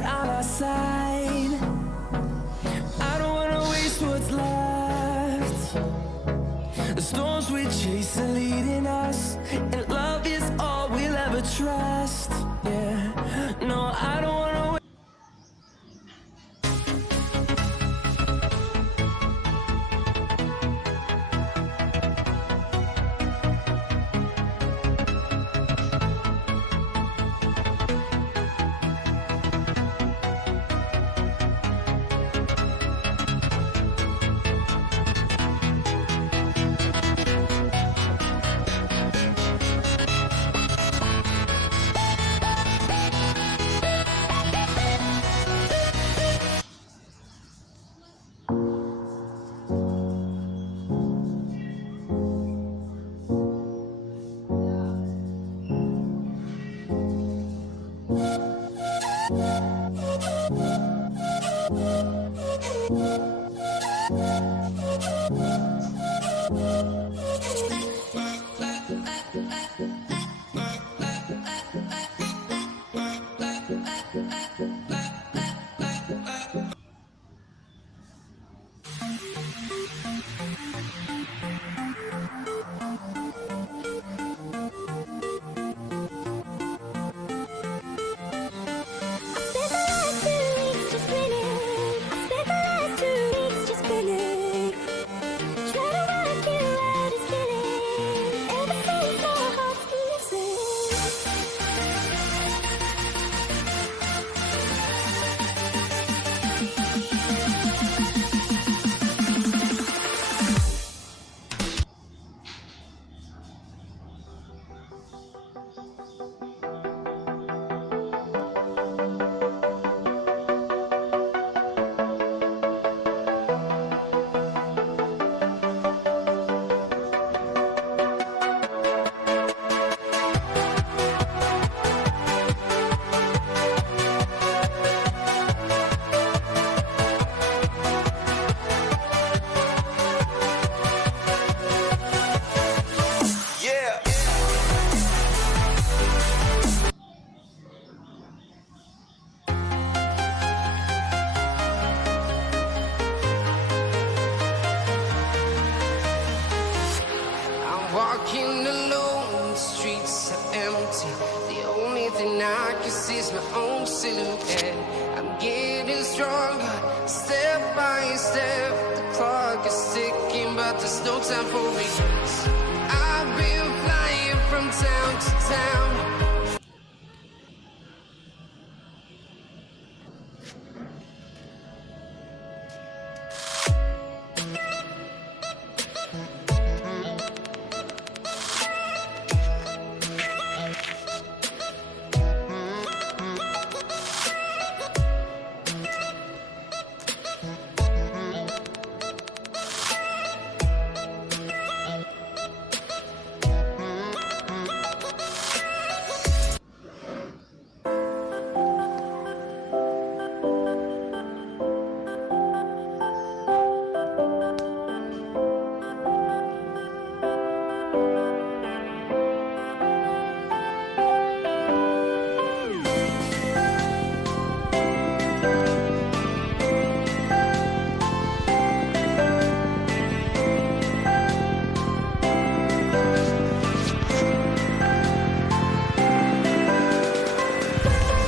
right on our side. I don't wanna waste what's left. The storms we chase are leading us, and love is all we'll ever trust. Yeah, no, I don't wanna walking alone, the streets are empty. The only thing I can see is my own silhouette. I'm getting stronger, step by step. The clock is ticking, but there's no time for regrets. I've been flying from town to town,